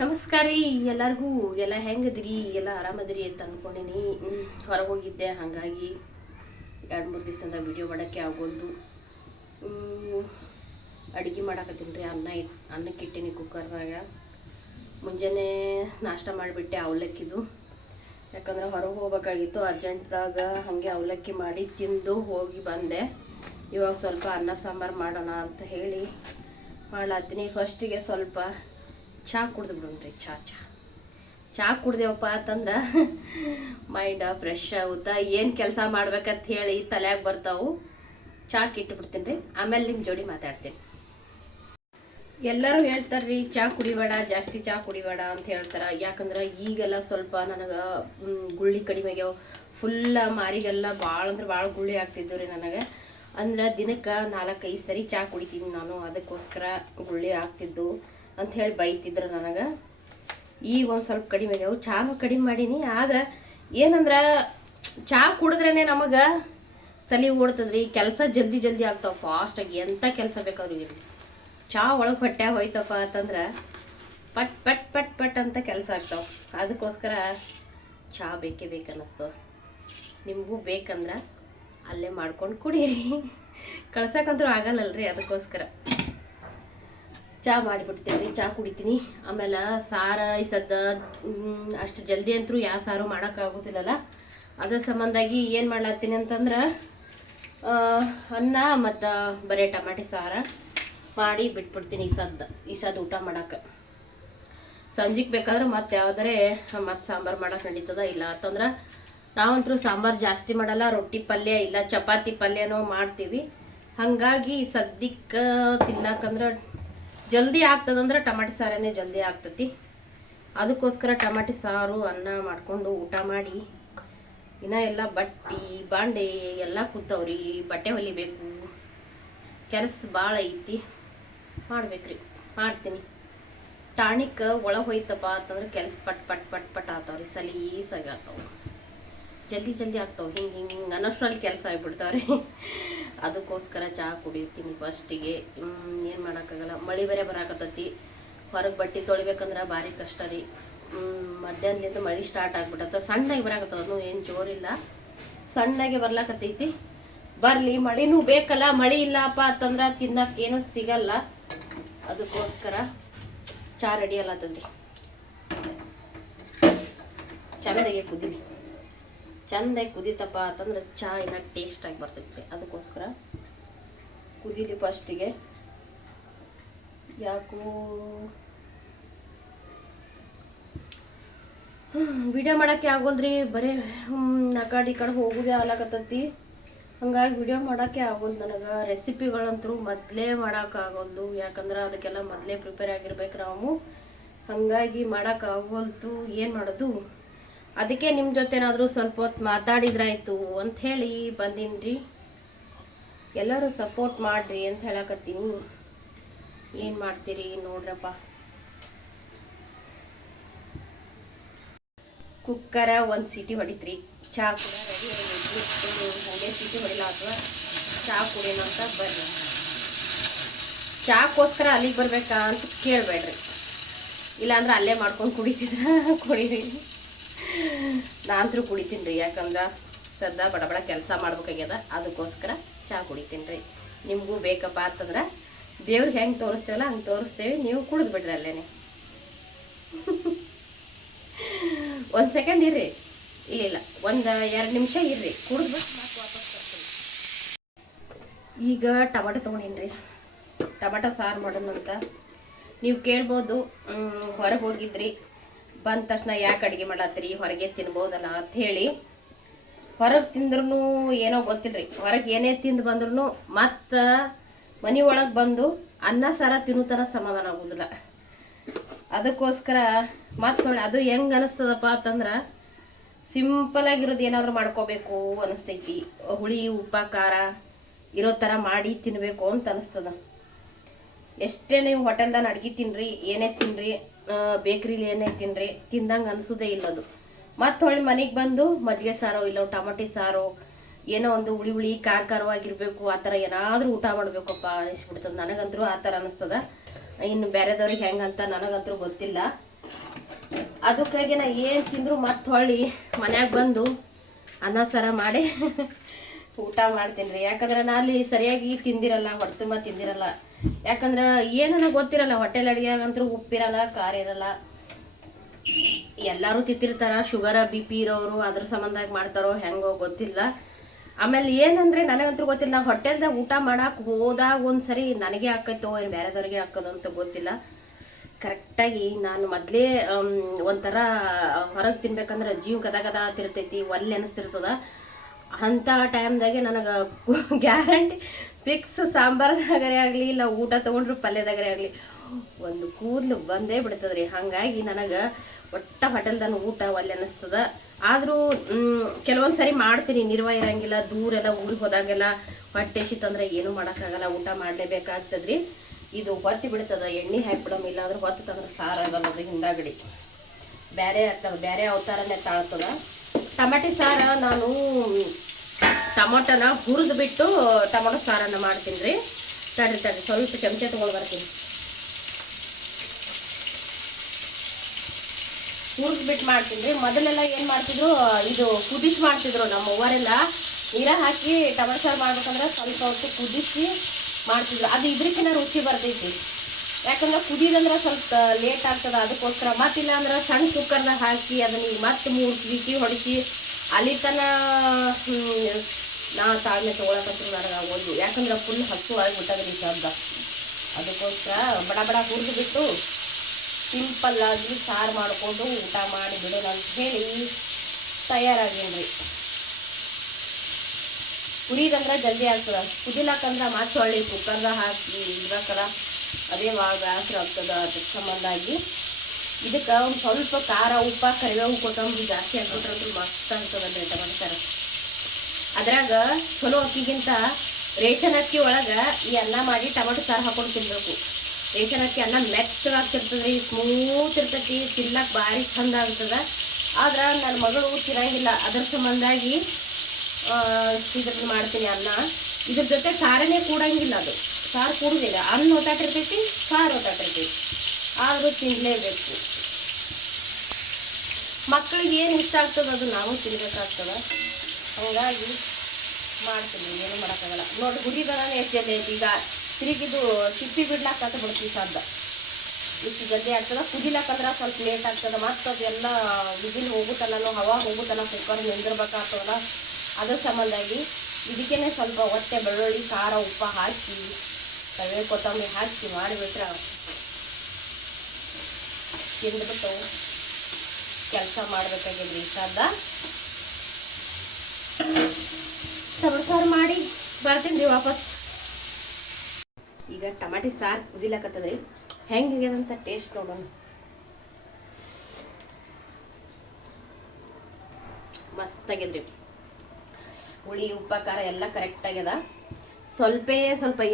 ನಮಸ್ಕಾರ ರೀ ಎಲ್ಲರಿಗೂ. ಎಲ್ಲ ಹೆಂಗದ್ರಿ? ಎಲ್ಲ ಆರಾಮದ್ರಿ ಅಂತ ಅನ್ಕೊಂಡಿನಿ. ಹೊರಗೆ ಹೋಗಿದ್ದೆ, ಹಾಗಾಗಿ 2-3 ದಿವಸದಿಂದ ವಿಡಿಯೋ ಮಾಡೋಕ್ಕೆ ಆಗೋದು. ಅಡುಗೆ ಮಾಡಾಕತ್ತೀನಿ ರೀ. ಅನ್ನಕ್ಕೆ ಇಟ್ಟೀನಿ ಕುಕ್ಕರ್ದಾಗ. ಮುಂಜಾನೆ ನಾಷ್ಟ ಮಾಡಿಬಿಟ್ಟೆ ಅವಲಕ್ಕಿದು. ಯಾಕಂದ್ರೆ ಹೊರಗೆ ಹೋಗ್ಬೇಕಾಗಿತ್ತು ಅರ್ಜೆಂಟ್ದಾಗ. ಹಾಗೆ ಅವಲಕ್ಕಿ ಮಾಡಿ ತಿಂದು ಹೋಗಿ ಬಂದೆ. ಇವಾಗ ಸ್ವಲ್ಪ ಅನ್ನ ಸಾಂಬಾರು ಮಾಡೋಣ ಅಂತ ಹೇಳಿ ಮಾಡ್ಲಾತೀನಿ. ಫಸ್ಟಿಗೆ ಸ್ವಲ್ಪ ಚಹಾ ಕುಡ್ದು ಬಿಡೋಣ್ರಿ. ಚಹಾ ಕುಡ್ದೇವಪ್ಪ ಅಂತಂದ್ರೆ ಮೈಂಡ್ ಫ್ರೆಶ್ ಆಗುತ್ತಾ. ಏನು ಕೆಲಸ ಮಾಡ್ಬೇಕಂತ ಹೇಳಿ ತಲೆಯಾಗ ಬರ್ತಾವು. ಚಹಾಕ್ಕೆ ಇಟ್ಟುಬಿಡ್ತೀನಿ ರೀ. ಆಮೇಲೆ ನಿಮ್ಮ ಜೋಡಿ ಮಾತಾಡ್ತೀನಿ. ಎಲ್ಲರೂ ಹೇಳ್ತಾರ್ರಿ ಚಹಾ ಕುಡಿಬೇಡ, ಜಾಸ್ತಿ ಚಹಾ ಕುಡಿಬೇಡ ಅಂತ ಹೇಳ್ತಾರೆ. ಯಾಕಂದ್ರೆ ಈಗೆಲ್ಲ ಸ್ವಲ್ಪ ನನಗೆ ಗುಳ್ಳಿ ಕಡಿಮೆ ಆಗ್ಯಾವ. ಫುಲ್ ಮಾರಿಗೆಲ್ಲ ಭಾಳ ಅಂದ್ರೆ ಭಾಳ ಗುಳ್ಳಿ ಆಗ್ತಿದ್ದು ರೀ ನನಗೆ. ಅಂದ್ರೆ ದಿನಕ್ಕೆ 4-5 ಸರಿ ಚಹಾ ಕುಡಿತೀನಿ ನಾನು. ಅದಕ್ಕೋಸ್ಕರ ಗುಳ್ಳಿ ಆಗ್ತಿದ್ದು ಅಂತ ಹೇಳಿ ಬೈತಿದ್ರು ನನಗೆ. ಈಗ ಒಂದು ಸ್ವಲ್ಪ ಕಡಿಮೆ ಆಗ್ಯಾವು. ಚಹಾನು ಕಡಿಮೆ ಮಾಡೀನಿ. ಆದ್ರೆ ಏನಂದ್ರೆ ಚಹಾ ಕುಡಿದ್ರೇ ನಮಗೆ ತಲೆ ಓಡ್ತದ್ರಿ. ಕೆಲಸ ಜಲ್ದಿ ಆಗ್ತಾವೆ ಫಾಸ್ಟಾಗಿ. ಎಂಥ ಕೆಲಸ ಬೇಕಾದ್ರೂ ಇರಲಿ, ಚಹಾ ಒಳಗೆ ಹೊಟ್ಟೆಗೆ ಹೋಯ್ತಪ್ಪ ಅಂತಂದ್ರೆ ಪಟ್ ಪಟ್ ಪಟ್ ಪಟ್ ಅಂತ ಕೆಲಸ ಆಗ್ತಾವೆ. ಅದಕ್ಕೋಸ್ಕರ ಚಹಾ ಬೇಕೇ ಬೇಕನ್ನಿಸ್ತವೆ. ನಿಮಗೂ ಬೇಕಂದ್ರೆ ಅಲ್ಲೇ ಮಾಡ್ಕೊಂಡು ಕುಡೀರಿ. ಕಳ್ಸಕ್ಕಂದ್ರೂ ಆಗಲ್ಲಲ್ರಿ. ಅದಕ್ಕೋಸ್ಕರ ಚಹಾ ಮಾಡಿಬಿಡ್ತೀನಿ, ಚಹಾ ಕುಡಿತೀನಿ. ಆಮೇಲೆ ಸಾರ ಈ ಸದ್ದ ಅಷ್ಟು ಜಲ್ದಿ ಅಂತೂ ಯಾವ ಸಾರು ಮಾಡೋಕ್ಕಾಗೋದಿಲ್ಲಲ್ಲ. ಅದ್ರ ಸಂಬಂಧಾಗಿ ಏನು ಮಾಡ್ಲಾತೀನಿ ಅಂತಂದ್ರೆ ಅನ್ನ ಮತ್ತು ಬರೀ ಟಮಾಟಿ ಸಾರ ಮಾಡಿ ಬಿಟ್ಬಿಡ್ತೀನಿ ಈ ಸದ್ದ ಊಟ ಮಾಡೋಕೆ. ಸಂಜೆಗೆ ಬೇಕಾದ್ರೆ ಮತ್ತೆ ಯಾವುದಾರೆ ಮತ್ತೆ ಸಾಂಬಾರು ಮಾಡೋಕೆ ನಡೀತದ. ಇಲ್ಲ ಅಂತಂದ್ರೆ ನಾವಂತರೂ ಸಾಂಬಾರು ಜಾಸ್ತಿ ಮಾಡಲ್ಲ. ರೊಟ್ಟಿ ಪಲ್ಯ ಇಲ್ಲ ಚಪಾತಿ ಪಲ್ಯನೋ ಮಾಡ್ತೀವಿ. ಹಾಗಾಗಿ ಸದ್ಯಕ್ಕೆ ತಿನ್ನಕಂದ್ರೆ ಜಲ್ದಿ ಆಗ್ತದಂದ್ರೆ ಟಮಾಟಿ ಸಾರನೇ ಜಲ್ದಿ ಆಗ್ತತಿ. ಅದಕ್ಕೋಸ್ಕರ ಟಮಾಟಿ ಸಾರು ಅನ್ನ ಮಾಡಿಕೊಂಡು ಊಟ ಮಾಡಿ, ಇನ್ನೂ ಎಲ್ಲ ಬಟ್ಟೆ ಬಾಂಡೆ ಎಲ್ಲ ಕೂತವ್ರಿ. ಬಟ್ಟೆ ಹೊಲಿಬೇಕು, ಕೆಲಸ ಭಾಳ ಐತಿ. ಮಾಡ್ಬೇಕ್ರಿ, ಮಾಡ್ತೀನಿ. ಟಾಣಿಕ್ ಒಳಗೆ ಹೋಯ್ತಪ್ಪ ಅಂತಂದ್ರೆ ಕೆಲಸ ಪಟ್ ಪಟ್ ಪಟ್ ಪಟ್ ಆಗ್ತಾವ್ರಿ. ಸಲೀಸಾಗಿ ಆಗ್ತಾವೆ, ಜಲ್ದಿ ಆಗ್ತಾವೆ. ಹಿಂಗೆ ಅನ್ನೋಷ್ಟ್ರಲ್ಲಿ ಕೆಲಸ ಆಗಿಬಿಡ್ತಾವ್ರಿ. ಅದಕ್ಕೋಸ್ಕರ ಚಹಾ ಕುಡಿತೀನಿ ಫಸ್ಟಿಗೆ. ಏನು ಮಾಡೋಕ್ಕಾಗಲ್ಲ. ಮಳೆ ಬೇರೆ ಬರಾಕತ್ತೈತಿ. ಹೊರಗೆ ಬಟ್ಟೆ ತೊಳಿಬೇಕಂದ್ರೆ ಭಾರಿ ಕಷ್ಟ ರೀ. ಮಧ್ಯಾಹ್ನದಿಂದ ಮಳೆ ಸ್ಟಾರ್ಟ್ ಆಗ್ಬಿಟ್ಟತ್ತ. ಸಣ್ಣಗೆ ಬರಾಕತ್ತದ, ಅದು ಏನು ಜೋರಿಲ್ಲ, ಸಣ್ಣಗೆ ಬರ್ಲಾಕತ್ತೈತಿ. ಬರಲಿ, ಮಳೆನೂ ಬೇಕಲ್ಲ. ಮಳೆ ಇಲ್ಲಪ್ಪ ಅಂತಂದ್ರೆ ತಿನ್ನಕ್ಕೆ ಏನೂ ಸಿಗಲ್ಲ. ಅದಕ್ಕೋಸ್ಕರ ಚಹಾ ರೆಡಿ ಅಲ್ಲತ್ತದ್ರಿ. ಚಂದಾಗಿ ಕುದೀತಪ್ಪ ಅಂತಂದ್ರೆ ಚಹಾ ಇನ್ನೂ ಟೇಸ್ಟಾಗಿ ಬರ್ತೈತಿ. ಅದಕ್ಕೋಸ್ಕರ ಕುದೀಲಿ ಫಸ್ಟಿಗೆ. ಯಾಕೋ ವಿಡಿಯೋ ಮಾಡೋಕ್ಕೆ ಆಗೋಲ್ರಿ. ಬರೀ ಆ ಕಡೆ ಹೋಗೋದೇ ಆಗ್ಲಾಕತ್ತೈತಿ. ಹಂಗಾಗಿ ವಿಡಿಯೋ ಮಾಡೋಕ್ಕೆ ಆಗೋದು ನನಗೆ. ರೆಸಿಪಿಗಳಂತೂ ಮೊದಲೇ ಮಾಡೋಕ್ಕಾಗೋದು. ಯಾಕಂದ್ರೆ ಅದಕ್ಕೆಲ್ಲ ಮೊದಲೇ ಪ್ರಿಪೇರ್ ಆಗಿರ್ಬೇಕು ನಾವು. ಹಾಗಾಗಿ ಮಾಡೋಕ್ಕಾಗೋಲ್ತು. ಏನು ಮಾಡೋದು? ಅದಕ್ಕೆ ನಿಮ್ಮ ಜೊತೆ ಏನಾದರೂ ಸ್ವಲ್ಪ ಹೊತ್ತು ಮಾತಾಡಿದ್ರಾಯ್ತು ಅಂತ ಹೇಳಿ ಬಂದೀನಿ ರೀ. ಎಲ್ಲರೂ ಸಪೋರ್ಟ್ ಮಾಡಿರಿ ಅಂತ ಹೇಳಕತ್ತೀನಿ. ಏನು ಮಾಡ್ತೀರಿ ನೋಡ್ರಪ್ಪ. ಕುಕ್ಕರ ಒಂದು ಸೀಟಿ ಹೊಡಿತ್ರಿ. ಚಹಾ ಕೂಡ ರೆಡಿ ಆಗೈತಿ. ಹಾಗೆ ಸೀಟಿ ಹೊಡಿಲ್ಲ ಅಥವಾ ಚಹಾ ಕುಡಿಯೋಣ ಅಂತ ಬರ್ರಿ. ಚಹಾಕ್ಕೋಸ್ಕರ ಅಲ್ಲಿಗೆ ಬರ್ಬೇಕಾ ಅಂತ ಕೇಳಬೇಡ್ರಿ. ಇಲ್ಲಾಂದ್ರೆ ಅಲ್ಲೇ ಮಾಡ್ಕೊಂಡು ಕುಡಿರಿ. ನಾನಂತರೂ ಕುಡಿತೀನಿ ರೀ. ಯಾಕಂದ್ರೆ ಸದ್ದ ಬಡ ಕೆಲಸ ಮಾಡ್ಬೇಕಾಗ್ಯದ. ಅದಕ್ಕೋಸ್ಕರ ಚಹಾ ಕುಡಿತೀನಿ ರೀ. ನಿಮಗೂ ಬೇಕಪ್ಪ ಅಂತಂದ್ರೆ ದೇವ್ರಿಗೆ ಹೆಂಗೆ ತೋರಿಸ್ತೇವಲ್ಲ ಹಂಗೆ ತೋರಿಸ್ತೇವೆ. ನೀವು ಕುಡಿದು ಬಿಡ್ರಿ ಅಲ್ಲೇನೆ. ಒಂದು ಸೆಕೆಂಡ್ ಇರ್ರಿ. ಇಲ್ಲ 1-2 ನಿಮಿಷ ಇರ್ರಿ. ಕುಡಿದ್ಬಿಟ್ಟು ಮತ್ತೆ ವಾಪಸ್ ಬರ್ತೀನಿ. ಈಗ ಟೊಮೆಟೊ ತೊಗೊಂಡೀನಿ ರೀ. ಟೊಮೆಟೊ ಸಾರು ಮಾಡೋಣ ಅಂತ. ನೀವು ಕೇಳ್ಬೋದು, ಹೊರಗೆ ಹೋಗಿದ್ರಿ, ಬಂದ ತಕ್ಷಣ ಯಾಕೆ ಅಡುಗೆ ಮಾಡತ್ತೀರಿ, ಹೊರಗೆ ತಿನ್ಬೋದಲ್ಲ ಅಂತ ಹೇಳಿ. ಹೊರಗೆ ತಿಂದ್ರೂ ಏನೋ ಗೊತ್ತಿಲ್ಲ ರೀ. ಹೊರಗೆ ಏನೇ ತಿಂದು ಬಂದ್ರೂ ಮತ್ತು ಮನೆ ಒಳಗೆ ಬಂದು ಅನ್ನ ಸಾರ ತಿನ್ನೋತನ ಸಮಾಧಾನ ಆಗೋದಿಲ್ಲ. ಅದಕ್ಕೋಸ್ಕರ ಮತ್ತೆ ಅದು ಹೆಂಗೆ ಅನಿಸ್ತದಪ್ಪ ಅಂತಂದ್ರೆ ಸಿಂಪಲಾಗಿರೋದು ಏನಾದರೂ ಮಾಡ್ಕೋಬೇಕು ಅನಿಸ್ತೈತಿ. ಹುಳಿ ಉಪ್ಪ ಖಾರ ಇರೋ ಥರ ಮಾಡಿ ತಿನ್ನಬೇಕು ಅಂತ ಅನಿಸ್ತದ. ಎಷ್ಟೇ ನೀವು ಹೋಟೆಲ್ದಾಗ ಅಡ್ಗೆ ತಿನ್ನಿರಿ, ಏನೇ ತಿನ್ನಿರಿ, ಬೇಕ್ರಿಲಿ ಏನೇ ತಿನ್ನಿರಿ, ತಿಂದಂಗೆ ಅನಿಸೋದೇ ಇಲ್ಲದು. ಮತ್ತು ಹೊಳ್ಳಿ ಮನೆಗೆ ಬಂದು ಮಜ್ಜಿಗೆ ಸಾರೋ ಇಲ್ಲ ಟೊಮಟಿ ಸಾರೋ ಏನೋ ಒಂದು ಹುಳಿ ಖಾರವಾಗಿರ್ಬೇಕು. ಆ ಥರ ಏನಾದರೂ ಊಟ ಮಾಡಬೇಕಪ್ಪ ಅನಿಸ್ಬಿಡ್ತದೆ. ನನಗಂತರೂ ಆ ಥರ ಅನಿಸ್ತದ. ಇನ್ನು ಬೇರೆದವ್ರಿಗೆ ಹೆಂಗಂತ ನನಗಂತೂ ಗೊತ್ತಿಲ್ಲ. ಅದಕ್ಕಾಗಿ ನಾ ಏನು ತಿಂದ್ರು ಮತ್ತೆ ಹೊಳ್ಳಿ ಮನ್ಯಾಗ ಬಂದು ಅನ್ನ ಸಾರ ಮಾಡಿ ಊಟ ಮಾಡ್ತೀನಿ ರೀ. ಯಾಕಂದ್ರೆ ನಾ ಅಲ್ಲಿ ಸರಿಯಾಗಿ ತಿಂದಿರಲ್ಲ, ಹೊಟ್ಟೆ ತುಂಬ ತಿಂದಿರಲ್ಲ. ಯಾಕಂದ್ರೆ ಏನನ್ನ ಗೊತ್ತಿರಲ್ಲ, ಹೋಟೆಲ್ ಅಡುಗೆಗಂತೂ ಉಪ್ಪಿರಲ್ಲ, ಖಾರ ಇರಲ್ಲ. ಎಲ್ಲರೂ ತಿಂತಿರ್ತಾರ, ಶುಗರ BP ಇರೋರು ಅದ್ರ ಸಂಬಂಧಾಗಿ ಮಾಡ್ತಾರೋ ಹೆಂಗೋ ಗೊತ್ತಿಲ್ಲ. ಆಮೇಲೆ ಏನಂದ್ರೆ ನನಗಂತೂ ಗೊತ್ತಿಲ್ಲ, ನಾ ಹೋಟೆಲ್ದಾಗ ಊಟ ಮಾಡಕ್ಕೆ ಹೋದಾಗ ಒಂದ್ಸರಿ ನನಗೆ ಹಾಕೈತೋ ಏನು ಬೇರೆದವ್ರಿಗೆ ಹಾಕೋದು ಅಂತ ಗೊತ್ತಿಲ್ಲ. ಕರೆಕ್ಟಾಗಿ ನಾನು ಮೊದಲೇ ಒಂಥರ ಹೊರಗೆ ತಿನ್ಬೇಕಂದ್ರೆ ಜೀವ ಗದ ತಿರ್ತೈತಿ, ಒಲ್ಲೆ ಅನಿಸ್ತಿರ್ತದ. ಅಂಥ ಟೈಮ್ದಾಗೆ ನನಗೆ ಗ್ಯಾರಂಟಿ ಫಿಕ್ಸ್ ಸಾಂಬಾರ್ದಾಗರೇ ಆಗಲಿ, ಇಲ್ಲ ಊಟ ತೊಗೊಂಡ್ರು ಪಲ್ಯದಾಗರೇ ಆಗಲಿ ಒಂದು ಕೂದಲು ಬಂದೇ ಬಿಡ್ತದ್ರಿ. ಹಾಗಾಗಿ ನನಗೆ ಒಟ್ಟ ಹೋಟೆಲ್ದಾಗ ಊಟ ಒಲ್ಲೆ ಅನ್ನಿಸ್ತದ. ಆದರೂ ಕೆಲವೊಂದು ಸರಿ ಮಾಡ್ತೀನಿ, ನಿರ್ವ ಇರಂಗಿಲ್ಲ, ದೂರೆಲ್ಲ ಊರಿಗೆ ಹೋದಾಗೆಲ್ಲ ಹೊಟ್ಟೆ ತಂದ್ರೆ ಏನೂ ಮಾಡೋಕ್ಕಾಗಲ್ಲ, ಊಟ ಮಾಡಲೇಬೇಕಾಗ್ತದ್ರಿ. ಇದು ಹೊತ್ತಿ ಬಿಡ್ತದ, ಎಣ್ಣೆ ಹಾಕ್ಬಿಡಮ್, ಇಲ್ಲಾಂದ್ರೆ ಹೊತ್ತು ತಂದ್ರೆ ಸಾರಾಗಲ್ಲ, ಅದು ಹಿಂದಾಗಡಿ ಬೇರೆ ಆಗ್ತದೆ, ಬೇರೆ ಅವತಾರನೇ ತಾಳ್ತದ. ಟಮಾಟಿ ಸಾರ ನಾನು ಟೊಮೊಟೊನ ಹುರಿದು ಬಿಟ್ಟು ಟೊಮೊಟೊ ಸಾರನ್ನು ಮಾಡ್ತೀನಿ ರೀ. ತಡ್ರಿ ಸ್ವಲ್ಪ ಚಮಚ ತೊಗೊಂಡು ಬರ್ತೀನಿ. ಹುರಿದ್ಬಿಟ್ಟು ಮಾಡ್ತೀನಿ ರೀ. ಮೊದಲೆಲ್ಲ ಏನು ಮಾಡ್ತಿದ್ರು, ಇದು ಕುದಿಸಿ ಮಾಡ್ತಿದ್ರು ನಮ್ಮ ಅವ್ವರೆಲ್ಲ. ನೀರ ಹಾಕಿ ಟೊಮೊಟೊ ಸಾರು ಮಾಡ್ಬೇಕಂದ್ರೆ ಸ್ವಲ್ಪ ಹೊತ್ತು ಕುದಿಸಿ ಮಾಡ್ತಿದ್ರು. ಅದು ಇದ್ರಕ್ಕಿಂತ ರುಚಿ ಬರ್ತೈತಿ. ಯಾಕಂದ್ರೆ ಕುದಿದಂದ್ರೆ ಸ್ವಲ್ಪ ಲೇಟ್ ಆಗ್ತದೆ, ಅದಕ್ಕೋಸ್ಕರ. ಮತ್ತಿಲ್ಲ ಅಂದ್ರೆ ಸಣ್ಣ ಕುಕ್ಕರ್ದಾಗ ಹಾಕಿ ಅದನ್ನ ಮತ್ತೆ 3 ವಿಕಿ ಹೊಡಿಸಿ ಅಲ್ಲಿ ತನ ನಾ ತಾಳ್ಮೆ ತೊಗೊಳಕಂತ್ರು ನನಗೆ ಆಗೋದು. ಯಾಕಂದ್ರೆ ಫುಲ್ ಹಸು ಆಗಿಬಿಟ್ಟದ್ರಿ ಶಬ್ದ. ಅದಕ್ಕೋಸ್ಕರ ಬಡ ಬಡ ಹುರಿದು ಬಿಟ್ಟು ಸಿಂಪಲ್ ಆಗಿ ಸಾರು ಮಾಡಿಕೊಂಡು ಊಟ ಮಾಡಿ ಬಿಡೋಣ ಅಂತ ಹೇಳಿ ತಯಾರಾಗೇನ್ರಿ. ಕುಡಿದಂದ್ರೆ ಜಲ್ದಿ ಆಗ್ತದ, ಕುದಿಲಾಕಂದ್ರೆ ಮತ್ತೆ ಹೊಳ್ಳಿ ಕುಕ್ಕರ್ದಾಗ ಹಾಕಿ ಇಡ್ಬೇಕಲ್ಲ, ಅದೇ ಬ್ಯಾಸರ ಆಗ್ತದ. ಅದಕ್ಕೆ ಸಂಬಂಧಾಗಿ ಇದಕ್ಕೆ ಒಂದು ಸ್ವಲ್ಪ ಖಾರ, ಉಪ್ಪ, ಕರಿಬೇವು, ಕೊತ್ತಂಬರಿ ಜಾಸ್ತಿ ಹಾಕ್ಬಿಟ್ರಂತೂ ಮಸ್ತ್ ಆಗ್ತದಲ್ರಿ ಟೊಮೊಟೊ ಸಾರು. ಅದ್ರಾಗ ಚಲೋ ಅಕ್ಕಿಗಿಂತ ರೇಷನ್ ಅಕ್ಕಿ ಒಳಗೆ ಈ ಅನ್ನ ಮಾಡಿ ಟೊಮೊಟೊ ಸಾರು ಹಾಕೊಂಡು ತಿನ್ಬೇಕು. ರೇಷನ್ ಅಕ್ಕಿ ಅನ್ನ ಮೆತ್ತಗಾಗ್ತಿರ್ತದ್ರಿ, ಸ್ಮೂತ್ ಇರ್ತೈತಿ, ತಿನ್ನಕ್ಕೆ ಭಾರಿ ಚಂದ ಆಗ್ತದ. ಆದ್ರೆ ನನ್ನ ಮಗಳು ತಿನ್ನಂಗಿಲ್ಲ, ಅದ್ರ ಸಂಬಂಧಾಗಿ ಇದ್ರದ್ದು ಮಾಡ್ತೀನಿ ಅನ್ನ. ಇದ್ರ ಜೊತೆ ಸಾರನೇ ಕೂಡಂಗಿಲ್ಲ, ಅದು ಸಾರು ಕೂಡುದಿಲ್ಲ. ಅನ್ನ ಒತ್ತಾಟಿರ್ತೈತಿ, ಸಾರು ಒತ್ತಾಟಿರ್ತೈತಿ, ಆದರೂ ತಿನ್ನಲೇಬೇಕು. ಮಕ್ಕಳಿಗೆ ಏನು ಇಷ್ಟ ಆಗ್ತದೆ ಅದು ನಾವು ತಿನ್ಬೇಕಾಗ್ತದ. ಹಂಗಾಗಿ ಮಾಡ್ತೀನಿ, ಏನು ಮಾಡೋಕ್ಕಾಗಲ್ಲ. ನೋಡಿ ಹುರಿದನ ಎಷ್ಟು ಜಲ್ದಿ ಐತಿ. ಈಗ ತಿರುಗಿದು ಸಿಪ್ಪಿ ಬಿಡ್ಲಾಕ ಬಿಡ್ತೀವಿ ಸಾಧ್ಯ, ಇಷ್ಟು ಜಲ್ದಿ ಆಗ್ತದೆ. ಕುದಿಲಾಕಂದ್ರೆ ಸ್ವಲ್ಪ ಲೇಟ್ ಆಗ್ತದೆ. ಮತ್ತು ಅದೆಲ್ಲ ವಿಜಿಲ್ ಹೋಗುತ್ತಲ್ಲ, ಹವಾ ಹೋಗುತ್ತಲ್ಲ, ಕುಕ್ಕರ್ ನಿಂದಿರ್ಬೇಕಾಗ್ತದಲ್ಲ. ಅದ್ರ ಸಂಬಂಧಾಗಿ ಇದಕ್ಕೇನೆ ಸ್ವಲ್ಪ ಒತ್ತೆ, ಬೆಳ್ಳುಳ್ಳಿ, ಖಾರ, ಉಪ್ಪ ಹಾಕಿ ಕರಿಬೇವು, ಕೊತ್ತಂಬರಿ ಹಾಕಿ ಮಾಡಿಬಿಟ್ರೆ ತಿಂದ್ಬಿಟ್ಟು ಕೆಲಸ ಮಾಡ್ಬೇಕಾಗಿದ್ರಿ. ಸಾಧ್ಯ ಟೊಮೊಟೊ ಸಾರು ಮಾಡಿ ಬರ್ತೀನಿ ರೀ ವಾಪಸ್. ಈಗ ಟಮಾಟಿ ಸಾರು ಕುದಿಲಕತ್ತದ್ರಿ, ಹೆಂಗಿಗ್ಯದಂತ ಟೇಸ್ಟ್ ನೋಡೋಣ. ಮಸ್ತ್ ಆಗ್ಯದ್ರಿ. ಹುಳಿ, ಉಪ್ಪ, ಖಾರ ಎಲ್ಲ ಕರೆಕ್ಟ್ ಆಗ್ಯದ. ಸ್ವಲ್ಪ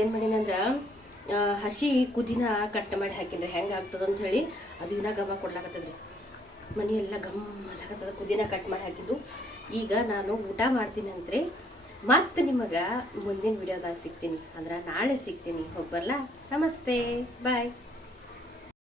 ಏನು ಮಾಡೀನಿ ಅಂದ್ರೆ ಹಸಿ ಕುದಿನ ಕಟ್ ಮಾಡಿ ಹಾಕಿನ್ರಿ. ಹೆಂಗೆ ಆಗ್ತದ ಅಂತ ಹೇಳಿ ಅದು ಇನ್ನ ಗಮ ಕೊಡ್ಲಾಕತ್ತದ್ರಿ. ಮನೆ ಎಲ್ಲ ಗಮ್ ಅಲ್ಲಾಕತ್ತದ, ಕುದಿನ ಕಟ್ ಮಾಡಿ ಹಾಕಿದ್ದು. ಈಗ ನಾನು ಊಟ ಮಾಡ್ತೀನಿ ಅಂತ್ರಿ. ಮತ್ತೆ ನಿಮಗೆ ಮುಂದಿನ ವಿಡಿಯೋದಾಗ ಸಿಗ್ತೀನಿ, ಅಂದ್ರೆ ನಾಳೆ ಸಿಗ್ತೀನಿ. ಹೋಗಿ ಬರಲಾ? ನಮಸ್ತೆ, ಬಾಯ್.